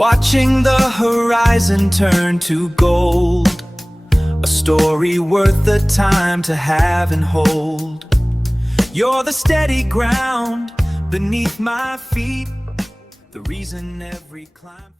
watching the horizon turn to gold, a story worth the time to have and hold. You're the steady ground beneath my feet, the reason every climb.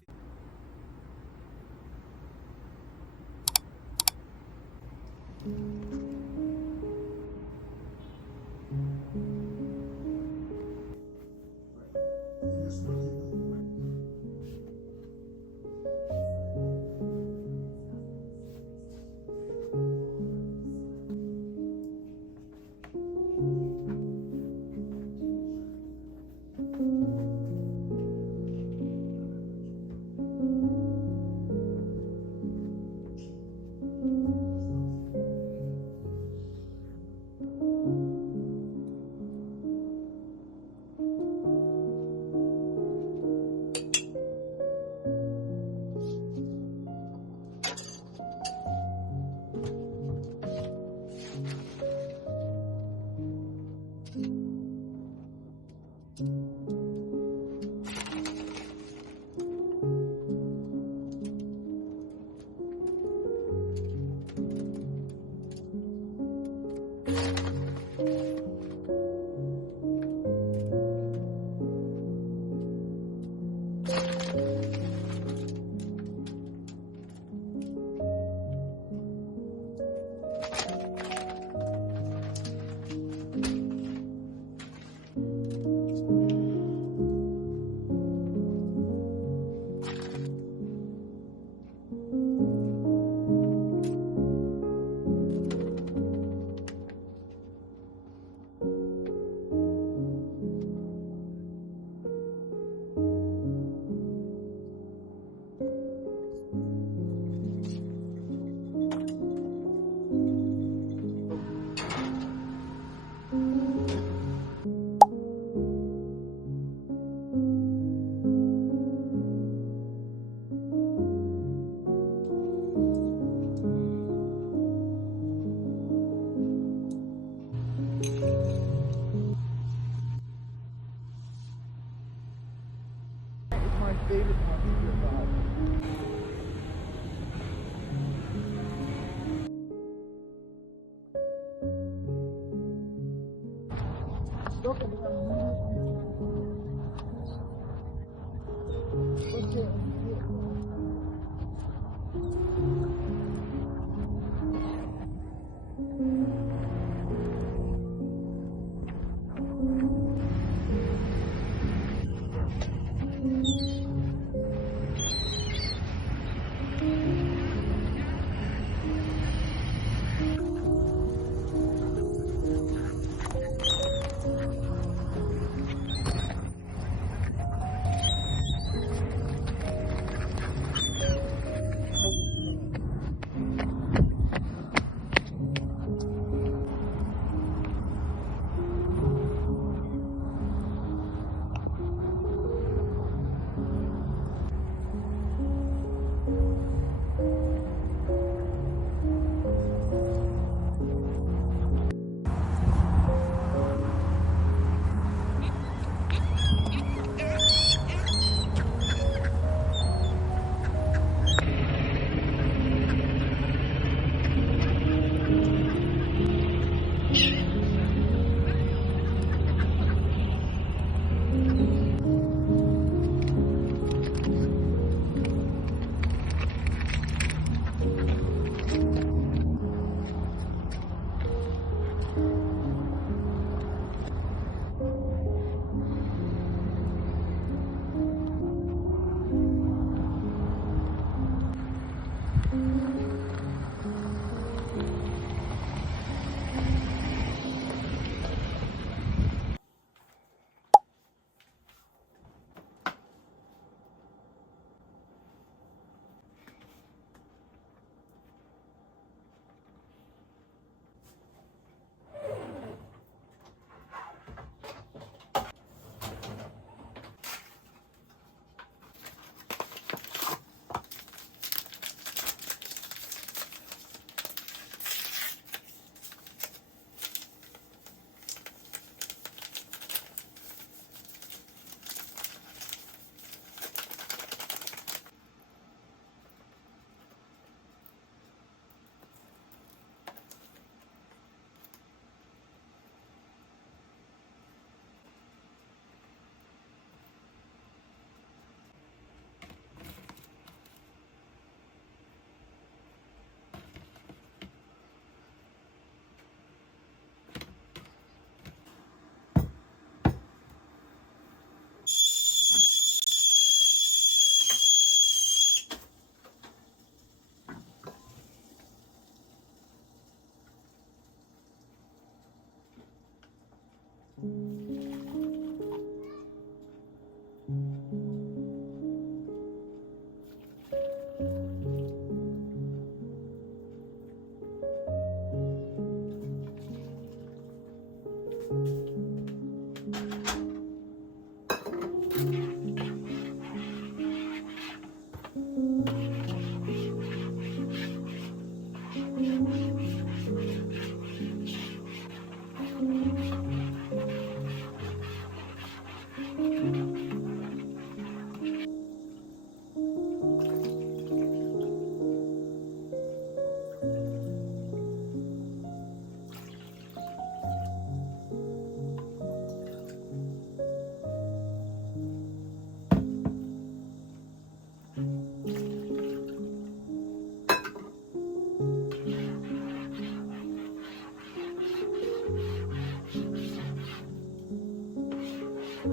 My favorite part of your God. Look at I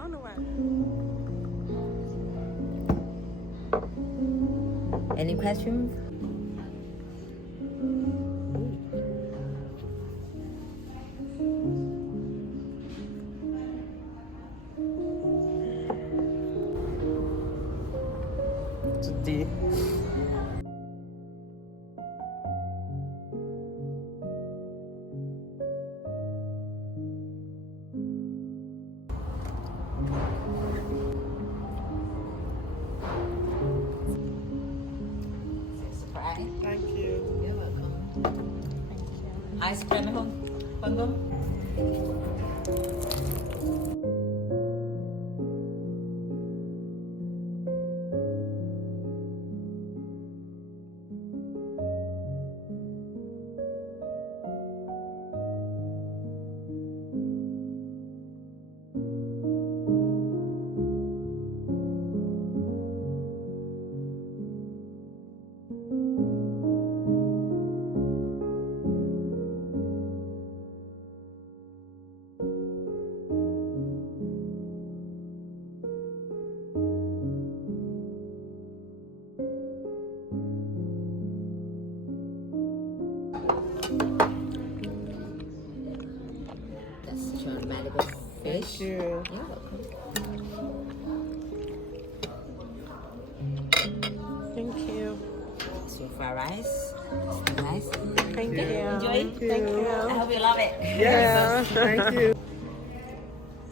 don't know why. Any questions? Today. Surprise. Thank you. You're welcome. Thank you. Ice cream at home. Bongo. That's John Malibu fish. Thank you. You're welcome. our rice. Nice. Thank you. Enjoy. Thank you. I hope you love it. Yeah, thank you.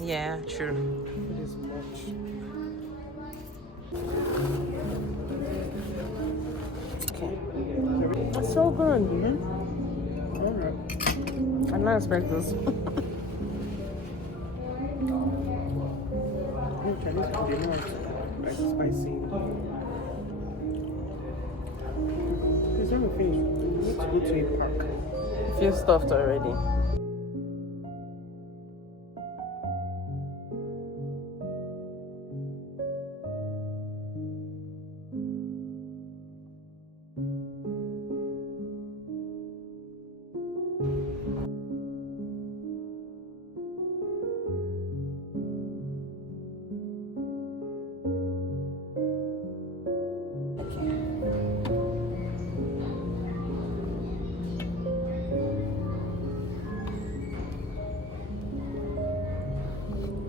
Yeah, true. It is much. Okay. It's so good. Alright. I did not expect this. Chinese food, they know like spicy. It's not finished. We need to go to a park. I feel stuffed already.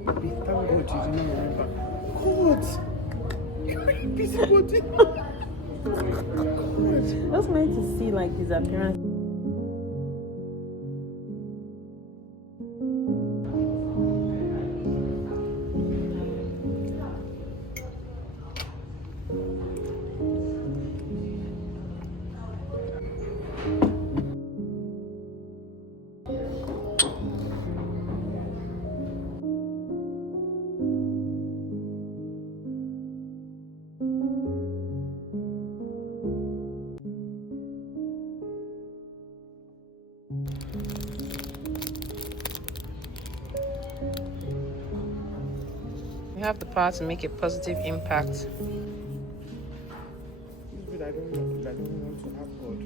Thank God you didn't remember. God! You're a busybody. That's nice to see like his appearance. You have the power to make a positive impact. But I don't want to have God.